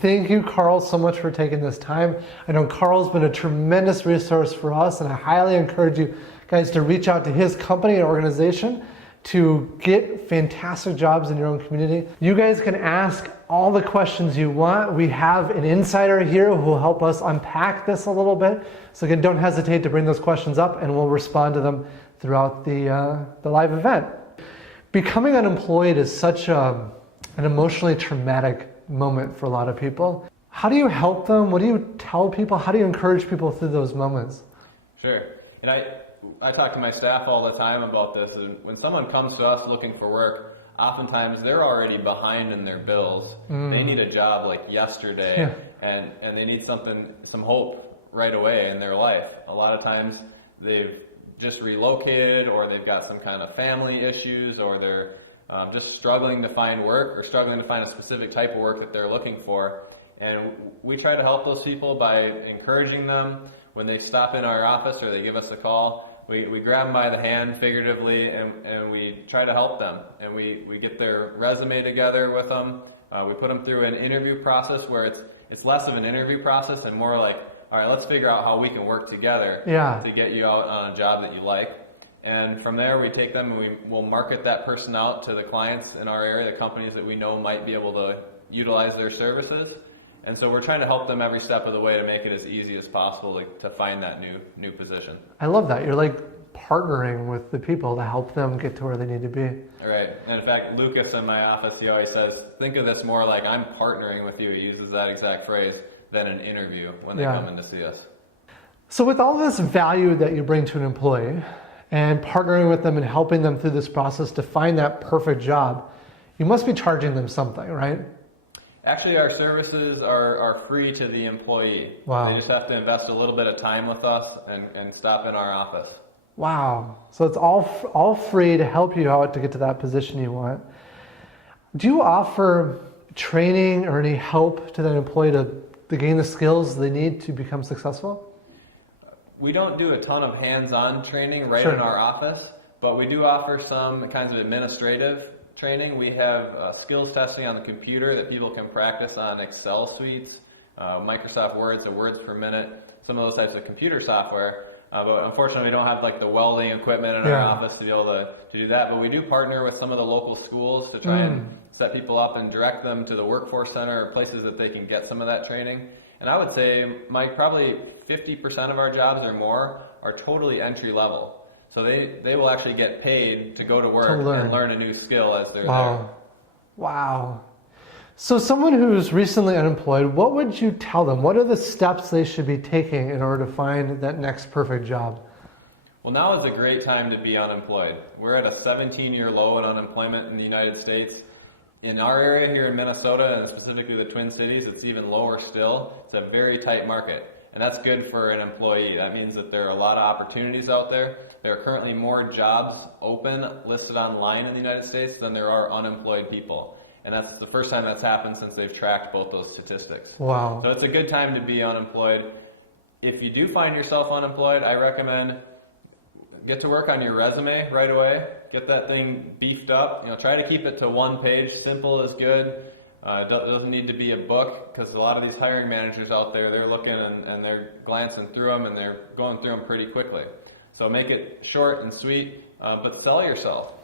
Thank you, Carl, so much for taking this time. I know Carl's been a tremendous resource for us, and I highly encourage you guys to reach out to his company and organization to get fantastic jobs in your own community. You guys can ask all the questions you want. We have an insider here who will help us unpack this a little bit. So again, don't hesitate to bring those questions up and we'll respond to them throughout the live event. Becoming unemployed is such an emotionally traumatic moment for a lot of people. How do you help them? What do you tell people? How do you encourage people through those moments? Sure. And I talk to my staff all the time about this. And when someone comes to us looking for work, oftentimes they're already behind in their bills. They need a job like yesterday, and they need some hope right away in their life. A lot of times they've just relocated, or they've got some kind of family issues, or they're just struggling to find work, or struggling to find a specific type of work that they're looking for. And we try to help those people by encouraging them. When they stop in our office or they give us a call, we grab them by the hand figuratively, and we try to help them. And we get their resume together with them. We put them through an interview process where it's less of an interview process and more like, all right, let's figure out how we can work together to get you out on a job that you like. And from there, we take them and we'll market that person out to the clients in our area, the companies that we know might be able to utilize their services. And so we're trying to help them every step of the way to make it as easy as possible to find that new position. I love that. You're like partnering with the people to help them get to where they need to be. Right. And in fact, Lucas in my office, he always says, think of this more like I'm partnering with you. He uses that exact phrase than an interview when they come in to see us. So with all this value that you bring to an employee and partnering with them and helping them through this process to find that perfect job, you must be charging them something, right? Actually, our services are free to the employee. Wow. They just have to invest a little bit of time with us and stop in our office. Wow. So it's all free to help you out to get to that position you want. Do you offer training or any help to that employee to gain the skills they need to become successful? We don't do a ton of hands-on training in our office, but we do offer some kinds of administrative training. We have skills testing on the computer that people can practice on Excel suites, Microsoft Word, so words per minute, some of those types of computer software. But unfortunately, we don't have like the welding equipment in our office to be able to do that. But we do partner with some of the local schools to try and set people up and direct them to the workforce center or places that they can get some of that training. And I would say, Mike, probably 50% of our jobs or more are totally entry level. So they will actually get paid to go to work and learn a new skill as they're there. Wow. So someone who's recently unemployed, what would you tell them? What are the steps they should be taking in order to find that next perfect job? Well, now is a great time to be unemployed. We're at a 17-year low in unemployment in the United States. In our area here in Minnesota, and specifically the Twin Cities, it's even lower still. It's a very tight market. And that's good for an employee. That means that there are a lot of opportunities out there. There are currently more jobs open, listed online in the United States than there are unemployed people. And that's the first time that's happened since they've tracked both those statistics. Wow. So it's a good time to be unemployed. If you do find yourself unemployed, I recommend get to work on your resume right away. Get that thing beefed up. Try to keep it to one page. Simple is good. It doesn't need to be a book, because a lot of these hiring managers out there, they're looking and they're glancing through them and they're going through them pretty quickly. So make it short and sweet, but sell yourself.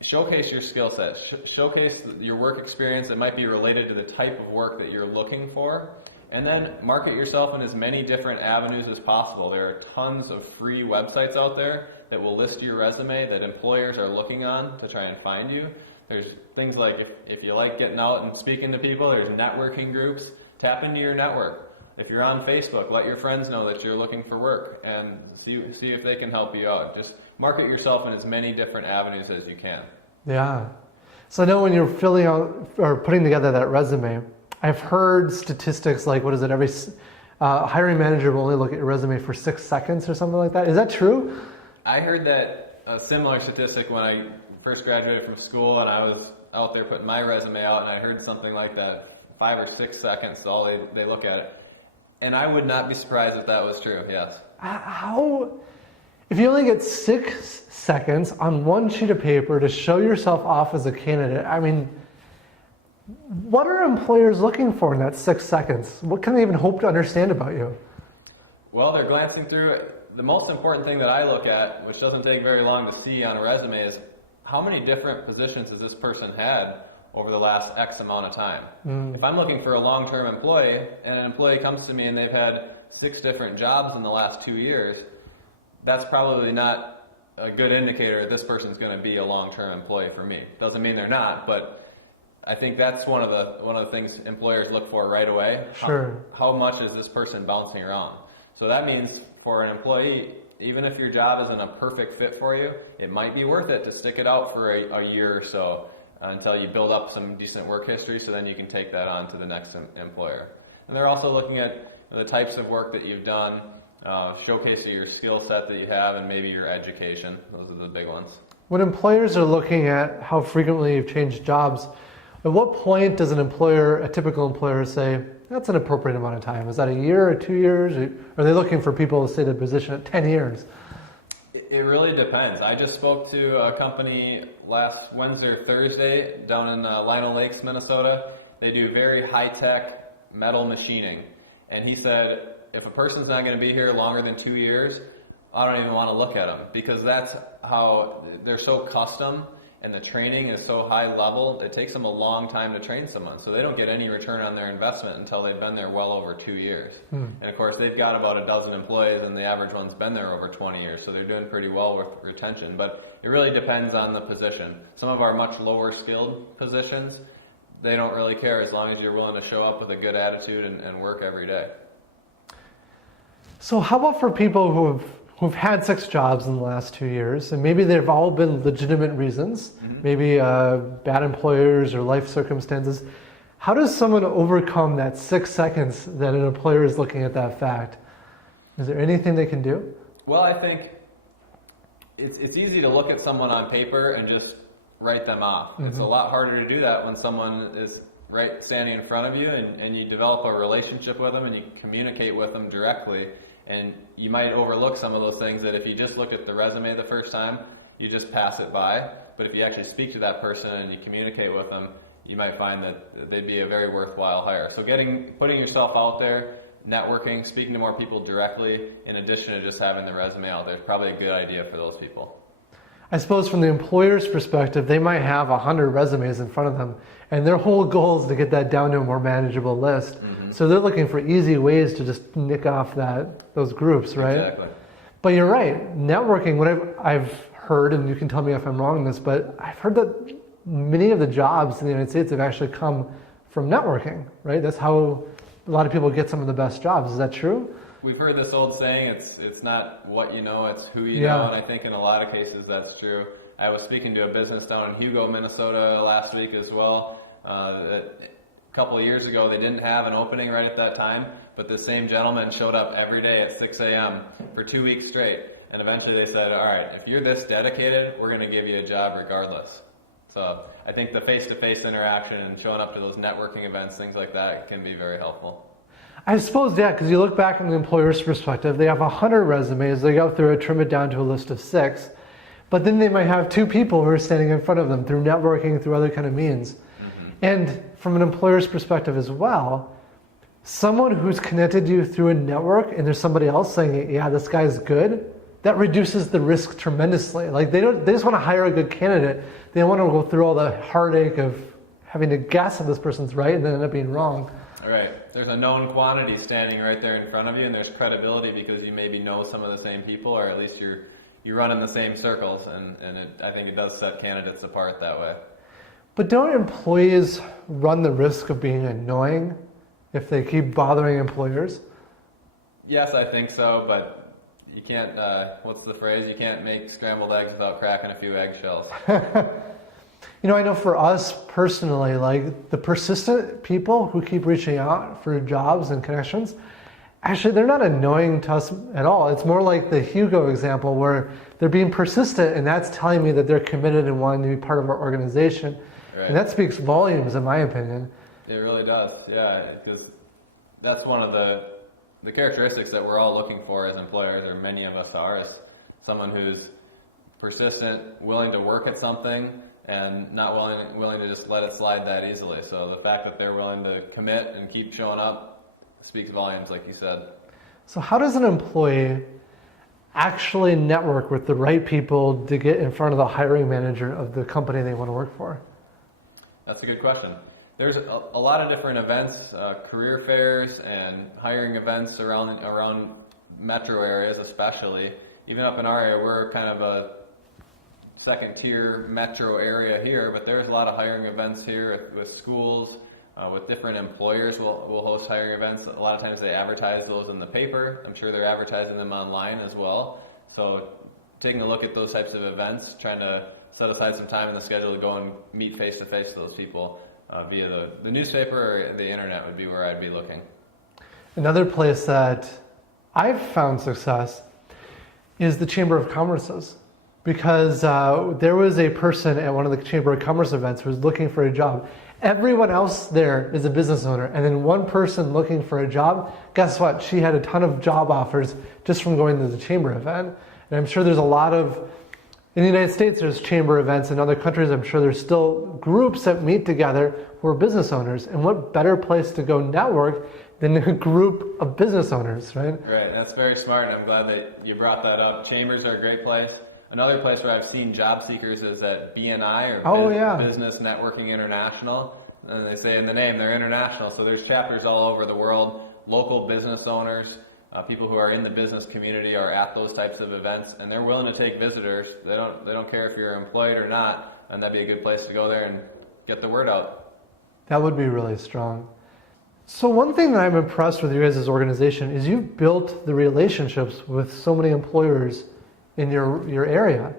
Showcase your skill set. Showcase your work experience that might be related to the type of work that you're looking for. And then market yourself in as many different avenues as possible. There are tons of free websites out there that will list your resume that employers are looking on to try and find you. There's things like if you like getting out and speaking to people, there's networking groups. Tap into your network. If you're on Facebook, let your friends know that you're looking for work and see if they can help you out. Just market yourself in as many different avenues as you can. Yeah. So I know when you're filling out or putting together that resume, I've heard statistics like, every hiring manager will only look at your resume for 6 seconds or something like that. Is that true? I heard that a similar statistic when I first graduated from school and I was out there putting my resume out, and I heard something like that, 5 or 6 seconds, all they look at it. And I would not be surprised if that was true, yes. How, if you only get 6 seconds on one sheet of paper to show yourself off as a candidate, I mean, What are employers looking for in that 6 seconds? What can they even hope to understand about you? Well, they're glancing through. The most important thing that I look at, which doesn't take very long to see on a resume, is how many different positions has this person had over the last X amount of time. If I'm looking for a long-term employee, and an employee comes to me and they've had 6 different jobs in the last 2 years, that's probably not a good indicator that this person's going to be a long-term employee for me. Doesn't mean they're not, but I think that's one of the things employers look for right away. Sure. How much is this person bouncing around? So that means for an employee, even if your job isn't a perfect fit for you, it might be worth it to stick it out for a year or so until you build up some decent work history, so then you can take that on to the next employer. And they're also looking at the types of work that you've done, showcasing your skill set that you have, and maybe your education. Those are the big ones. When employers are looking at how frequently you've changed jobs, at what point does a typical employer say, that's an appropriate amount of time? Is that a year or 2 years? Or are they looking for people to stay in the position at 10 years? It really depends. I just spoke to a company last Wednesday or Thursday down in Lino Lakes, Minnesota. They do very high-tech metal machining. And he said, if a person's not going to be here longer than 2 years, I don't even want to look at them, because that's how they're so custom and the training is so high level. It takes them a long time to train someone, so they don't get any return on their investment until they've been there well over 2 years. And of course, they've got about a dozen employees, and the average one's been there over 20 years, so they're doing pretty well with retention. But it really depends on the position. Some of our much lower skilled positions, they don't really care as long as you're willing to show up with a good attitude and work every day. So how about for people who've had 6 jobs in the last 2 years, and maybe they've all been legitimate reasons, maybe bad employers or life circumstances. How does someone overcome that 6 seconds that an employer is looking at that fact? Is there anything they can do? Well, I think it's easy to look at someone on paper and just write them off. It's a lot harder to do that when someone is standing in front of you, and you develop a relationship with them and you communicate with them directly. And you might overlook some of those things that if you just look at the resume the first time, you just pass it by. But if you actually speak to that person and you communicate with them, you might find that they'd be a very worthwhile hire. So putting yourself out there, networking, speaking to more people directly, in addition to just having the resume out there, is probably a good idea for those people. I suppose from the employer's perspective, they might have 100 resumes in front of them, and their whole goal is to get that down to a more manageable list. So they're looking for easy ways to just nick off those groups, right? Exactly. But you're right. Networking, what I've heard, and you can tell me if I'm wrong in this, but I've heard that many of the jobs in the United States have actually come from networking, right? That's how a lot of people get some of the best jobs. Is that true? We've heard this old saying, it's not what you know, it's who you know, and I think in a lot of cases that's true. I was speaking to a business down in Hugo, Minnesota last week as well. A couple of years ago, they didn't have an opening right at that time, but the same gentleman showed up every day at 6 a.m. for 2 weeks straight. And eventually they said, all right, if you're this dedicated, we're going to give you a job regardless. So I think the face-to-face interaction and showing up to those networking events, things like that, can be very helpful. I suppose, yeah, because you look back in the employer's perspective, they have 100 resumes, they go through it, trim it down to a list of 6, but then they might have 2 people who are standing in front of them through networking, through other kind of means. And from an employer's perspective as well, someone who's connected you through a network and there's somebody else saying, yeah, this guy's good, that reduces the risk tremendously. Like they just want to hire a good candidate. They don't want to go through all the heartache of having to guess if this person's right and then end up being wrong. All right. There's a known quantity standing right there in front of you, and there's credibility because you maybe know some of the same people, or at least you run in the same circles, and I think it does set candidates apart that way. But don't employees run the risk of being annoying if they keep bothering employers? Yes, I think so, but you can't, what's the phrase? You can't make scrambled eggs without cracking a few eggshells. You know, I know for us personally, like the persistent people who keep reaching out for jobs and connections, actually they're not annoying to us at all. It's more like the Hugo example where they're being persistent, and that's telling me that they're committed and wanting to be part of our organization. Right. And that speaks volumes, in my opinion. It really does, yeah, because that's one of the characteristics that we're all looking for as employers, or many of us are, is someone who's persistent, willing to work at something, and not willing to just let it slide that easily. So the fact that they're willing to commit and keep showing up speaks volumes, like you said. So how does an employee actually network with the right people to get in front of the hiring manager of the company they want to work for? That's a good question. There's a lot of different events, career fairs and hiring events around metro areas especially. Even up in our area, we're kind of a second tier metro area here, but there's a lot of hiring events here with schools, with different employers will host hiring events. A lot of times they advertise those in the paper. I'm sure they're advertising them online as well. So taking a look at those types of events, trying to set aside some time in the schedule to go and meet face to face those people via the newspaper or the internet would be where I'd be looking. Another place that I've found success is the Chamber of Commerce's, because there was a person at one of the Chamber of Commerce events who was looking for a job. Everyone else there is a business owner, and then one person looking for a job, guess what? She had a ton of job offers just from going to the Chamber event. And I'm sure there's a lot of, in the United States, there's Chamber events. In other countries, I'm sure there's still groups that meet together who are business owners. And what better place to go network than a group of business owners, right? Right, that's very smart, and I'm glad that you brought that up. Chambers are a great place. Another place where I've seen job seekers is at BNI, or Business Networking International. And they say in the name, they're international. So there's chapters all over the world. Local business owners, people who are in the business community are at those types of events, and they're willing to take visitors. They don't care if you're employed or not, and that'd be a good place to go there and get the word out. That would be really strong. So one thing that I'm impressed with you guys' organization is you've built the relationships with so many employers in your area.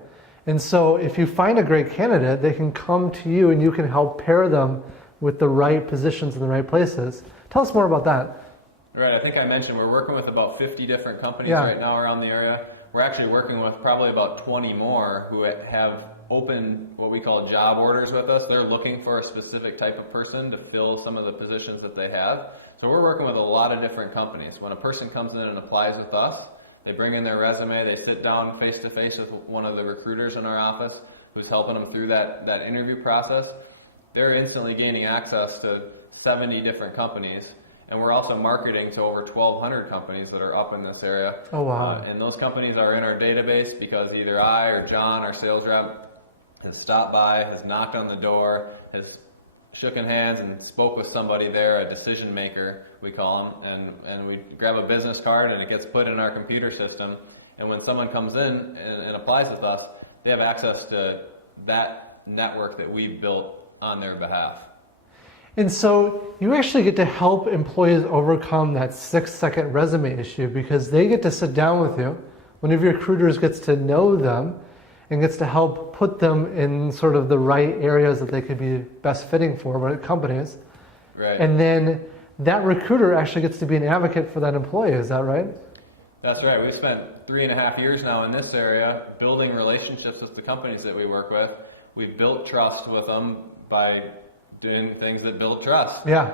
And so if you find a great candidate, they can come to you and you can help pair them with the right positions in the right places. Tell us more about that. Right, I think I mentioned we're working with about 50 different companies right now around the area. We're actually working with probably about 20 more who have open what we call job orders with us. They're looking for a specific type of person to fill some of the positions that they have. So we're working with a lot of different companies. When a person comes in and applies with us, they bring in their resume, they sit down face to face with one of the recruiters in our office who's helping them through that interview process. They're instantly gaining access to 70 different companies, and we're also marketing to over 1,200 companies that are up in this area. Oh, wow. And those companies are in our database because either I or John, our sales rep, has stopped by, has knocked on the door, has shooken hands and spoke with somebody there, a decision maker, we call them, and we grab a business card and it gets put in our computer system. And when someone comes in and applies with us, they have access to that network that we've built on their behalf. And so you actually get to help employees overcome that 6-second resume issue because they get to sit down with you. One of your recruiters gets to know them and gets to help put them in sort of the right areas that they could be best fitting for what companies. Right. And then that recruiter actually gets to be an advocate for that employee. Is that right? That's right. We've spent 3.5 years now in this area building relationships with the companies that we work with. We've built trust with them by doing things that build trust. Yeah.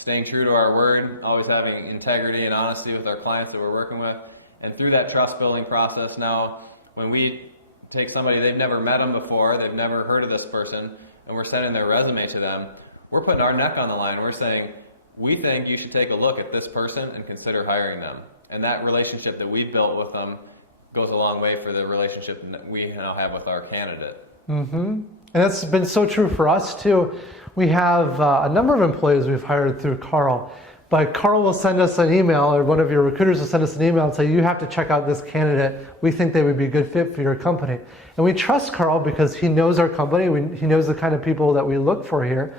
Staying true to our word, always having integrity and honesty with our clients that we're working with. And through that trust building process now, when we take somebody, they've never met them before, they've never heard of this person, and we're sending their resume to them, we're putting our neck on the line. We're saying, we think you should take a look at this person and consider hiring them. And that relationship that we've built with them goes a long way for the relationship that we now have with our candidate. Mm-hmm. And that's been so true for us too. We have a number of employees we've hired through Carl, but Carl will send us an email, or one of your recruiters will send us an email and say, you have to check out this candidate. We think they would be a good fit for your company. And we trust Carl because he knows our company. He knows the kind of people that we look for here.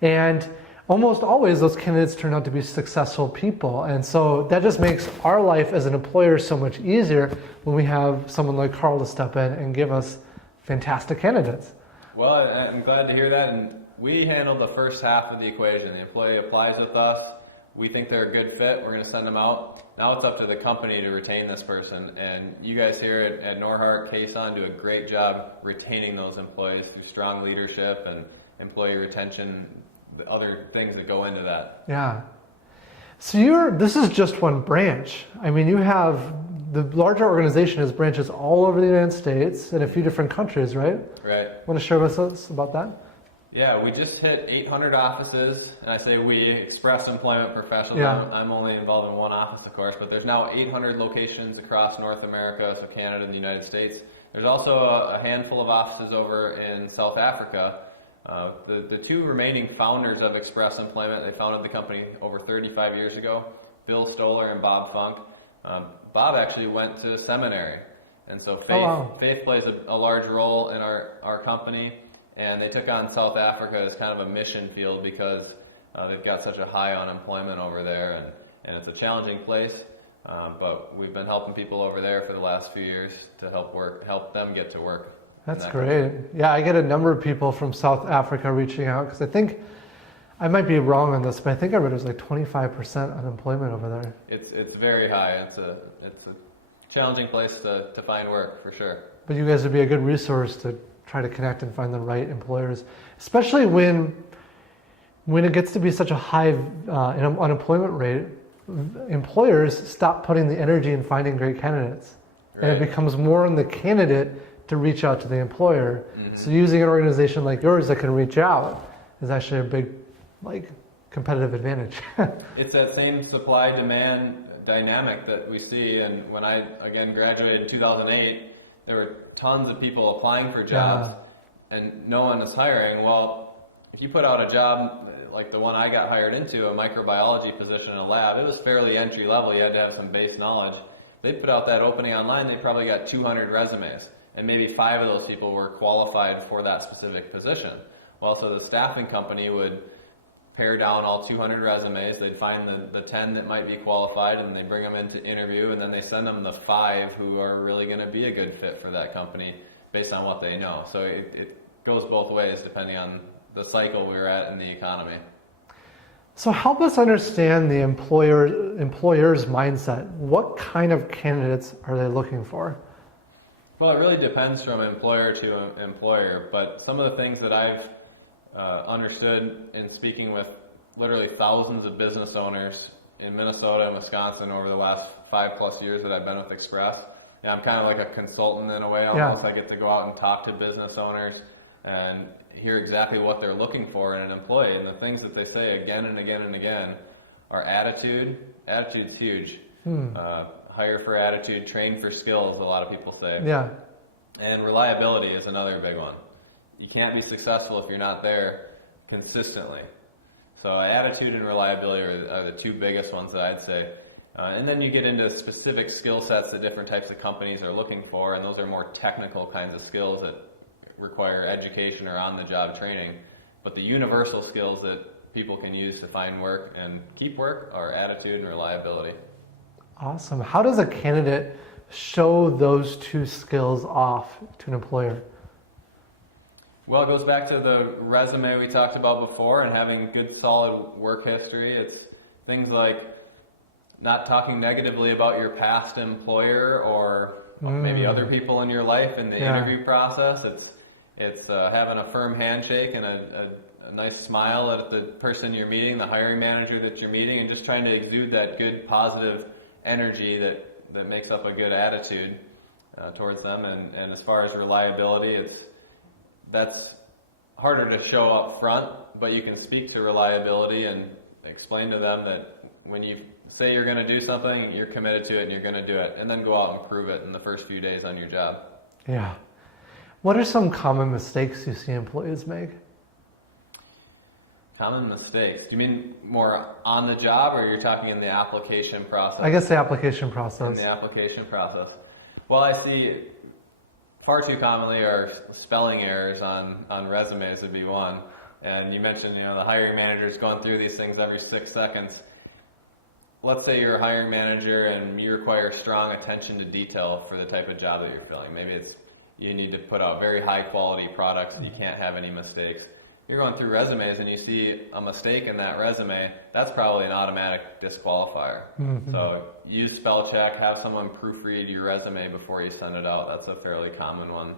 And almost always those candidates turn out to be successful people. And so that just makes our life as an employer so much easier when we have someone like Carl to step in and give us fantastic candidates. Well, I'm glad to hear that. And we handle the first half of the equation. The employee applies with us. We think they're a good fit. We're going to send them out. Now it's up to the company to retain this person. And you guys here at Norhart, Kason do a great job retaining those employees through strong leadership and employee retention, the other things that go into that. Yeah. So this is just one branch. I mean, you have the larger organization has branches all over the United States and a few different countries, right? Right. Want to share with us about that? Yeah, we just hit 800 offices, and I say we, Express Employment Professionals. Yeah. I'm only involved in one office, of course, but there's now 800 locations across North America, so Canada and the United States. There's also a handful of offices over in South Africa. The two remaining founders of Express Employment, they founded the company over 35 years ago, Bill Stoller and Bob Funk. Bob actually went to seminary, and so faith plays a large role in our company. And they took on South Africa as kind of a mission field because they've got such a high unemployment over there, and it's a challenging place. But we've been helping people over there for the last few years to help them get to work. That's great. Yeah, I get a number of people from South Africa reaching out because I think, I might be wrong on this, but I think I read it was like 25% unemployment over there. It's very high. It's a challenging place to find work for sure. But you guys would be a good resource to try to connect and find the right employers, especially when it gets to be such a high unemployment rate. Employers stop putting the energy in finding great candidates, and it becomes more on the candidate to reach out to the employer. Mm-hmm. So using an organization like yours that can reach out is actually a big, competitive advantage. It's that same supply-demand dynamic that we see, and when I again graduated in 2008. There were tons of people applying for jobs, and no one is hiring. Well, if you put out a job like the one I got hired into, a microbiology position in a lab, it was fairly entry level. You had to have some base knowledge. They put out that opening online, they probably got 200 resumes, and maybe 5 of those people were qualified for that specific position. Well, so the staffing company would pare down all 200 resumes, they'd find the 10 that might be qualified, and they bring them into interview, and then they send them the 5 who are really going to be a good fit for that company based on what they know. So it goes both ways depending on the cycle we're at in the economy. So help us understand the employer's mindset. What kind of candidates are they looking for? Well, it really depends from employer to employer, but some of the things that I've understood in speaking with literally thousands of business owners in Minnesota and Wisconsin over the last 5+ years that I've been with Express. And I'm kind of like a consultant in a way almost. Yeah. I get to go out and talk to business owners and hear exactly what they're looking for in an employee. And the things that they say again and again and again are attitude. Attitude's huge. Hire for attitude, train for skills, a lot of people say. Yeah. And reliability is another big one. You can't be successful if you're not there consistently. So attitude and reliability are the 2 biggest ones that I'd say. And then you get into specific skill sets that different types of companies are looking for, and those are more technical kinds of skills that require education or on-the-job training. But the universal skills that people can use to find work and keep work are attitude and reliability. Awesome. How does a candidate show those 2 skills off to an employer? Well, it goes back to the resume we talked about before and having good solid work history. It's things like not talking negatively about your past employer or maybe other people in your life in the interview process. It's having a firm handshake and a nice smile at the person you're meeting, the hiring manager that you're meeting, and just trying to exude that good positive energy that makes up a good attitude towards them. And as far as reliability, that's harder to show up front, but you can speak to reliability and explain to them that when you say you're going to do something, you're committed to it and you're going to do it, and then go out and prove it in the first few days on your job. Yeah. What are some common mistakes you see employees make? Common mistakes? Do you mean more on the job, or you're talking in the application process? I guess the application process. In the application process. Well, I see far too commonly are spelling errors on resumes would be one. And you mentioned, the hiring manager is going through these things every 6 seconds. Let's say you're a hiring manager and you require strong attention to detail for the type of job that you're filling. Maybe you need to put out very high quality products and you can't have any mistakes. You're going through resumes and you see a mistake in that resume, that's probably an automatic disqualifier. Mm-hmm. So use spell check, have someone proofread your resume before you send it out. That's a fairly common one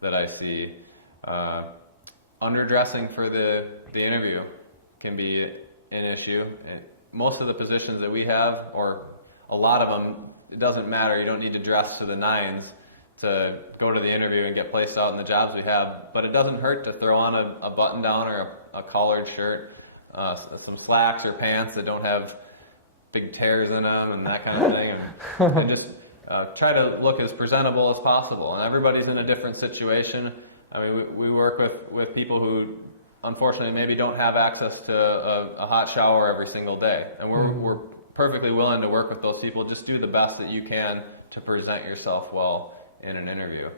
that I see. Underdressing for the interview can be an issue. Most of the positions that we have, or a lot of them, it doesn't matter. You don't need to dress to the nines to go to the interview and get placed out in the jobs we have. But it doesn't hurt to throw on a button down or a collared shirt, some slacks or pants that don't have big tears in them and that kind of thing, and just try to look as presentable as possible. And everybody's in a different situation. I mean, we work with people who unfortunately maybe don't have access to a hot shower every single day, and we're perfectly willing to work with those people. Just do the best that you can to present yourself well in an interview.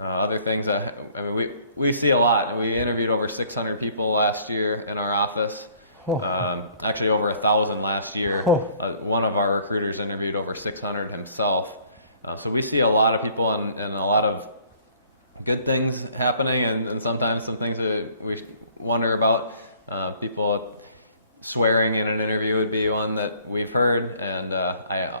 Other things, I mean, we see a lot. We interviewed over 600 people last year in our office. Actually over 1,000 last year. One of our recruiters interviewed over 600 himself. So we see a lot of people and a lot of good things happening, and sometimes some things that we wonder about. People swearing in an interview would be one that we've heard, and I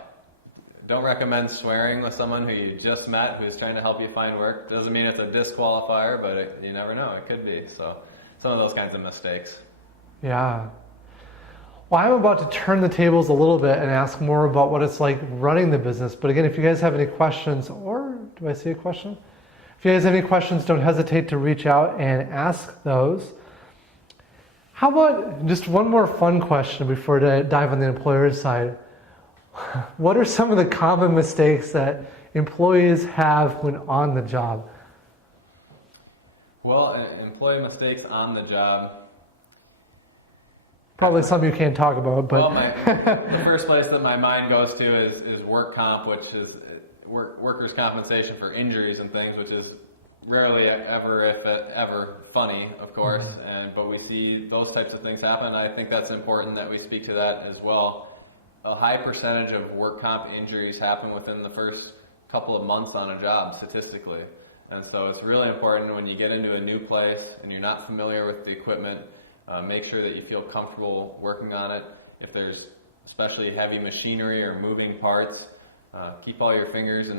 don't recommend swearing with someone who you just met who's trying to help you find work. Doesn't mean it's a disqualifier, but you never know, it could be. So some of those kinds of mistakes. Yeah. Well, I'm about to turn the tables a little bit and ask more about what it's like running the business. But again, if you guys have any questions, or do I see a question? If you guys have any questions, don't hesitate to reach out and ask those. How about just one more fun question before I dive on the employer side? What are some of the common mistakes that employees have when on the job? Well, employee mistakes on the job. Probably some you can't talk about, but the first place that my mind goes to is work comp, which is workers' compensation for injuries and things, which is rarely ever, if ever, funny, of course. But we see those types of things happen. And I think that's important that we speak to that as well. A high percentage of work comp injuries happen within the first couple of months on a job, statistically. And so it's really important when you get into a new place and you're not familiar with the equipment. Make sure that you feel comfortable working on it. If there's especially heavy machinery or moving parts, keep all your fingers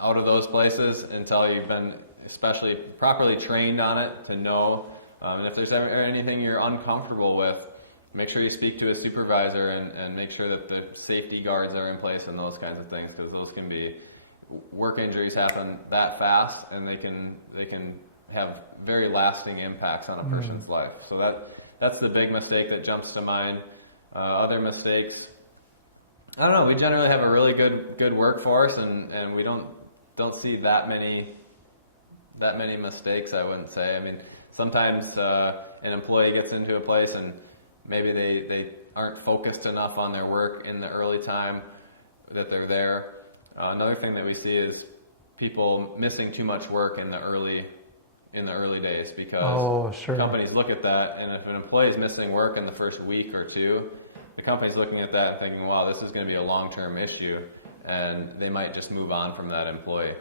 out of those places until you've been especially properly trained on it to know. And if there's ever anything you're uncomfortable with, make sure you speak to a supervisor and make sure that the safety guards are in place and those kinds of things, because those can be, work injuries happen that fast and they can have very lasting impacts on a person's life. So that's the big mistake that jumps to mind. Other mistakes, I don't know. We generally have a really good workforce, and we don't see that many mistakes. I wouldn't say. I mean, sometimes an employee gets into a place and maybe they aren't focused enough on their work in the early time that they're there. Another thing that we see is people missing too much work in the early days, because companies look at that, and if an employee is missing work in the first week or two, the company's looking at that and thinking, wow, this is going to be a long-term issue, and they might just move on from that employee.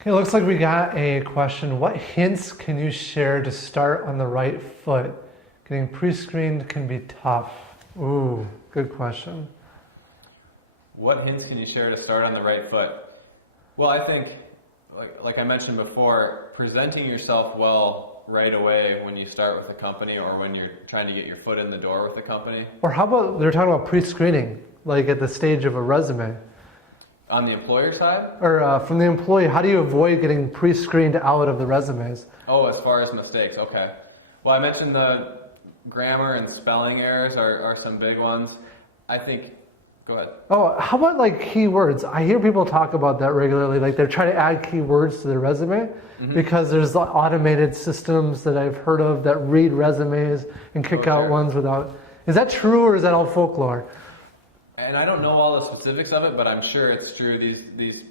Okay, looks like we got a question. What hints can you share to start on the right foot? Getting pre-screened can be tough. Ooh, good question. What hints can you share to start on the right foot? Well, I think, like I mentioned before, presenting yourself well right away when you start with a company or when you're trying to get your foot in the door with a company. Or how about, they're talking about pre-screening, like at the stage of a resume. On the employer side? Or from the employee, how do you avoid getting pre-screened out of the resumes? Oh, as far as mistakes, okay. Well, I mentioned the grammar and spelling errors are some big ones. I think, go ahead. Oh, how about like keywords? I hear people talk about that regularly. Like they're trying to add keywords to their resume because there's automated systems that I've heard of that read resumes and kick out ones without. Is that true, or is that all folklore? And I don't know all the specifics of it, but I'm sure it's true. These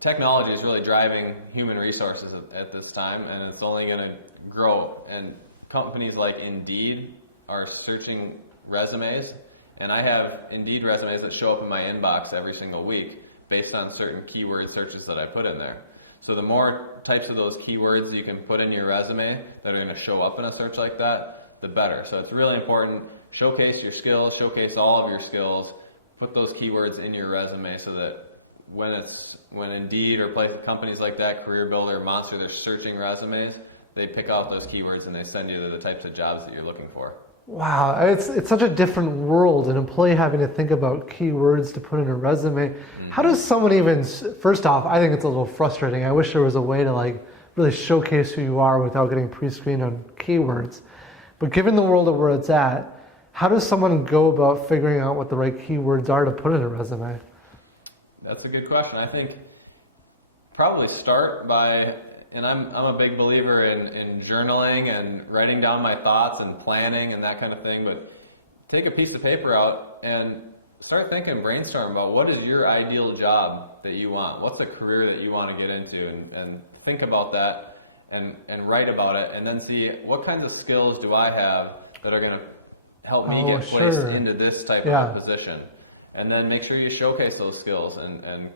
technology is really driving human resources at this time, and it's only going to grow. And companies like Indeed are searching resumes, and I have Indeed resumes that show up in my inbox every single week based on certain keyword searches that I put in there. So the more types of those keywords you can put in your resume that are going to show up in a search like that, the better. So it's really important. Showcase your skills, showcase all of your skills, put those keywords in your resume so that when Indeed or companies like that, CareerBuilder, Monster, they're searching resumes, they pick out those keywords and they send you to the types of jobs that you're looking for. Wow, it's such a different world, an employee having to think about keywords to put in a resume. How does someone even, first off, I think it's a little frustrating. I wish there was a way to like really showcase who you are without getting pre-screened on keywords. But given the world of where it's at, how does someone go about figuring out what the right keywords are to put in a resume? That's a good question. I think probably start by, and I'm a big believer in journaling and writing down my thoughts and planning and that kind of thing, but take a piece of paper out and start thinking, brainstorm about what is your ideal job that you want? What's a career that you want to get into? And think about that and write about it, and then see what kinds of skills do I have that are going to help me get placed into this type of a position. And then make sure you showcase those skills and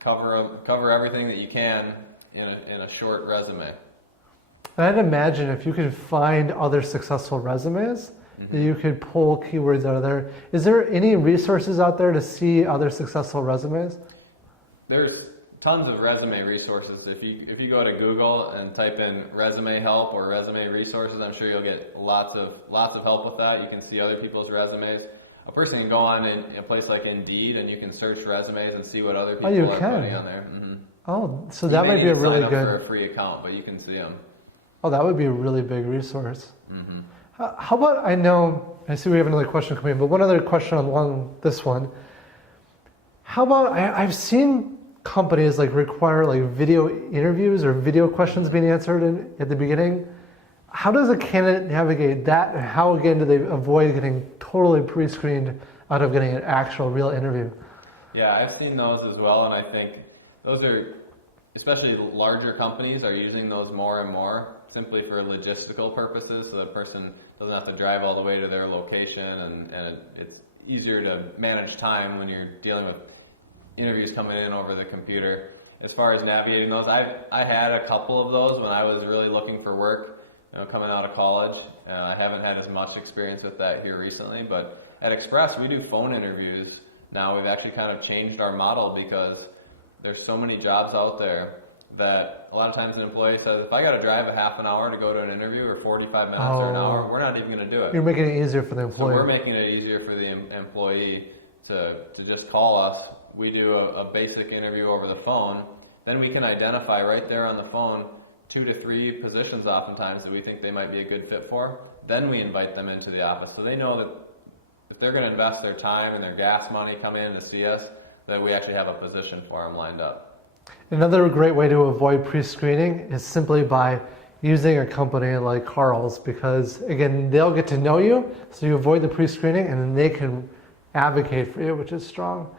cover everything that you can in a short resume. And I'd imagine if you could find other successful resumes, that you could pull keywords out of there. Is there any resources out there to see other successful resumes? There's tons of resume resources. If you go to Google and type in resume help or resume resources, I'm sure you'll get lots of help with that. You can see other people's resumes. A person can go on in a place like Indeed and you can search resumes and see what other people are putting on there. Oh, so that might be a really good. For a free account, but you can see them. Oh, that would be a really big resource. How about, I see we have another question coming in, but one other question along this one. How about, I've seen companies like require like video interviews or video questions being answered at the beginning. How does a candidate navigate that, and how again do they avoid getting totally pre-screened out of getting an actual real interview? Yeah, I've seen those as well, and I think those are, especially larger companies are using those more and more simply for logistical purposes, so the person doesn't have to drive all the way to their location, and it's easier to manage time when you're dealing with interviews coming in over the computer. As far as navigating those, I had a couple of those when I was really looking for work, coming out of college. I haven't had as much experience with that here recently, but at Express we do phone interviews now. We've actually kind of changed our model because there's so many jobs out there that a lot of times an employee says, if I got to drive a half an hour to go to an interview or 45 minutes or an hour, we're not even going to do it. You're making it easier for the employee. So we're making it easier for the employee to just call us. We do a basic interview over the phone. Then we can identify right there on the phone 2 to 3 positions oftentimes that we think they might be a good fit for. Then we invite them into the office. So they know that if they're going to invest their time and their gas money coming in to see us, that we actually have a position for them lined up. Another great way to avoid pre-screening is simply by using a company like Carl's, because again, they'll get to know you, so you avoid the pre-screening, and then they can advocate for you, which is strong.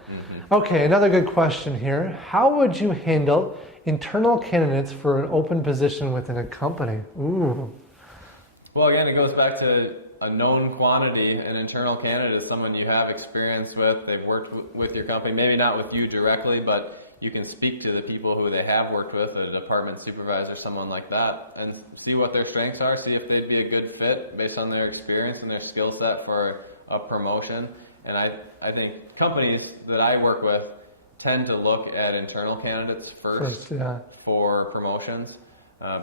Okay, another good question here. How would you handle internal candidates for an open position within a company? Ooh. Well, again, it goes back to a known quantity. An internal candidate is someone you have experience with. They've worked with your company, maybe not with you directly, but you can speak to the people who they have worked with, a department supervisor, someone like that, and see what their strengths are, see if they'd be a good fit based on their experience and their skill set for a promotion. And I think companies that I work with tend to look at internal candidates first for promotions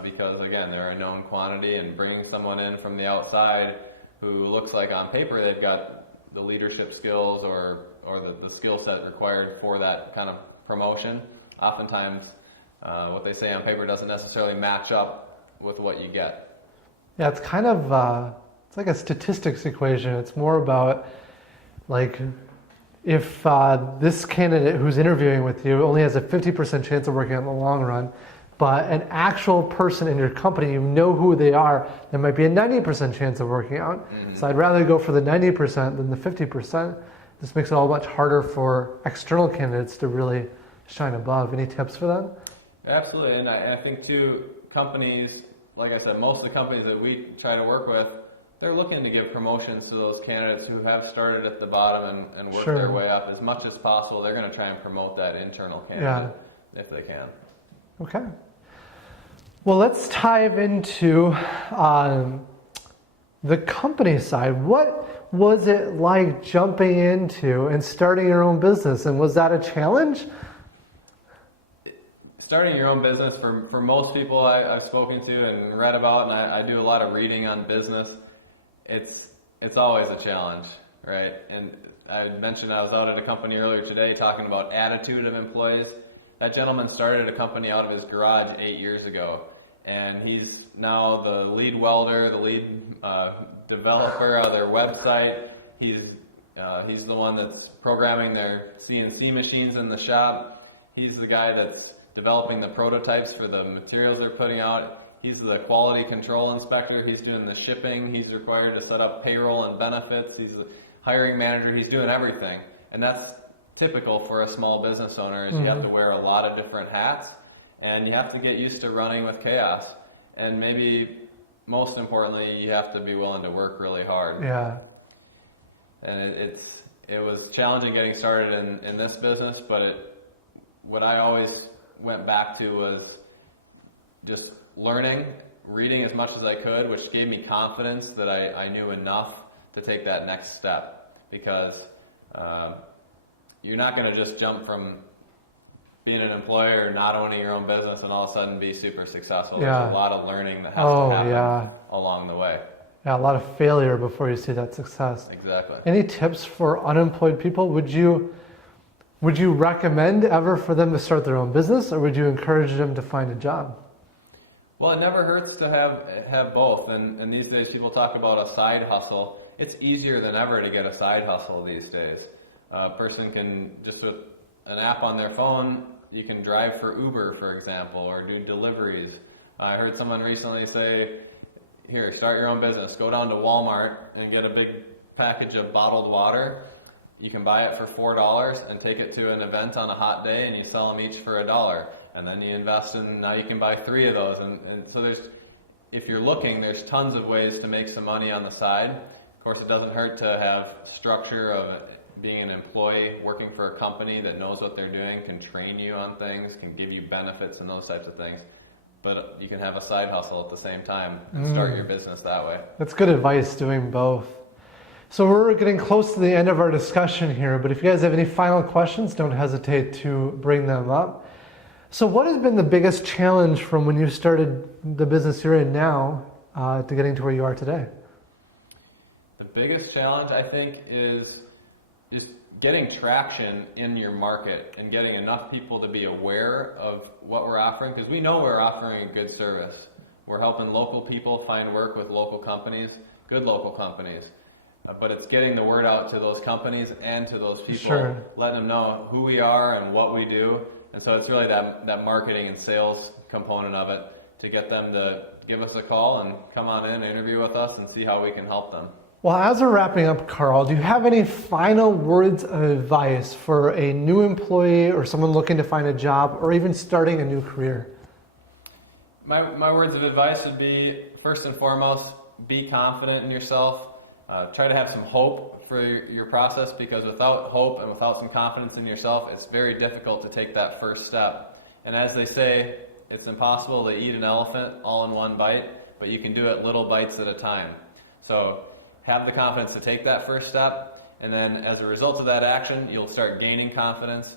because, again, they're a known quantity, and bringing someone in from the outside who looks like on paper they've got the leadership skills or the skill set required for that kind of promotion, oftentimes what they say on paper doesn't necessarily match up with what you get. Yeah, it's kind of, it's like a statistics equation. It's more about like if this candidate who's interviewing with you only has a 50% chance of working out in the long run, but an actual person in your company, you know who they are, there might be a 90% chance of working out. So I'd rather go for the 90% than the 50%. This makes it all much harder for external candidates to really shine above. Any tips for them? Absolutely, and I think too, companies, like I said, most of the companies that we try to work with, they're looking to give promotions to those candidates who have started at the bottom and worked their way up as much as possible. They're going to try and promote that internal candidate if they can. Okay. Well, let's dive into the company side. What was it like jumping into and starting your own business? And was that a challenge? Starting your own business, for most people I've spoken to and read about, and I do a lot of reading on business, it's it's always a challenge, right? And I mentioned I was out at a company earlier today talking about attitude of employees. That gentleman started a company out of his garage 8 years ago, and he's now the lead welder, the lead developer of their website. He's the one that's programming their CNC machines in the shop. He's the guy that's developing the prototypes for the materials they're putting out. He's the quality control inspector. He's doing the shipping. He's required to set up payroll and benefits. He's the hiring manager. He's doing everything. And that's typical for a small business owner, is you have to wear a lot of different hats, and you have to get used to running with chaos. And maybe most importantly, you have to be willing to work really hard. Yeah. And it was challenging getting started in this business, but what I always went back to was just learning, reading as much as I could, which gave me confidence that I knew enough to take that next step, because you're not going to just jump from being an employer, not owning your own business, and all of a sudden be super successful. Yeah. There's a lot of learning that has to happen along the way. Yeah, a lot of failure before you see that success. Exactly. Any tips for unemployed people? Would you recommend ever for them to start their own business, or would you encourage them to find a job? Well, it never hurts to have both, and these days people talk about a side hustle. It's easier than ever to get a side hustle these days. A person can, just with an app on their phone, you can drive for Uber, for example, or do deliveries. I heard someone recently say, here, start your own business. Go down to Walmart and get a big package of bottled water. You can buy it for $4 and take it to an event on a hot day, and you sell them each for $1. And then you invest in, now you can buy 3 of those. And so if you're looking, there's tons of ways to make some money on the side. Of course, it doesn't hurt to have structure of being an employee, working for a company that knows what they're doing, can train you on things, can give you benefits and those types of things. But you can have a side hustle at the same time and start your business that way. That's good advice, doing both. So we're getting close to the end of our discussion here, but if you guys have any final questions, don't hesitate to bring them up. So what has been the biggest challenge from when you started the business you're in now to getting to where you are today? The biggest challenge, I think, is just getting traction in your market and getting enough people to be aware of what we're offering, because we know we're offering a good service. We're helping local people find work with local companies, good local companies. But it's getting the word out to those companies and to those people, letting them know who we are and what we do. And so it's really that marketing and sales component of it, to get them to give us a call and come on in, interview with us, and see how we can help them. Well, as we're wrapping up, Carl, do you have any final words of advice for a new employee or someone looking to find a job or even starting a new career? My words of advice would be, first and foremost, be confident in yourself. Try to have some hope for your process, because without hope and without some confidence in yourself, it's very difficult to take that first step. And as they say, it's impossible to eat an elephant all in one bite, but you can do it little bites at a time. So have the confidence to take that first step, and then as a result of that action, you'll start gaining confidence.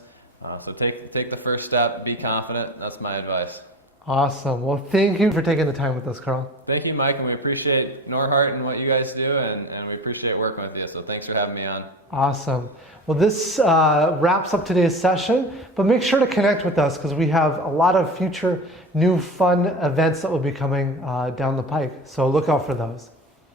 So take the first step, be confident. That's my advice. Awesome. Well, thank you for taking the time with us, Carl. Thank you, Mike, and we appreciate Norhart and what you guys do, and we appreciate working with you. So thanks for having me on. Awesome. Well, this wraps up today's session, but make sure to connect with us, because we have a lot of future new fun events that will be coming down the pike. So look out for those.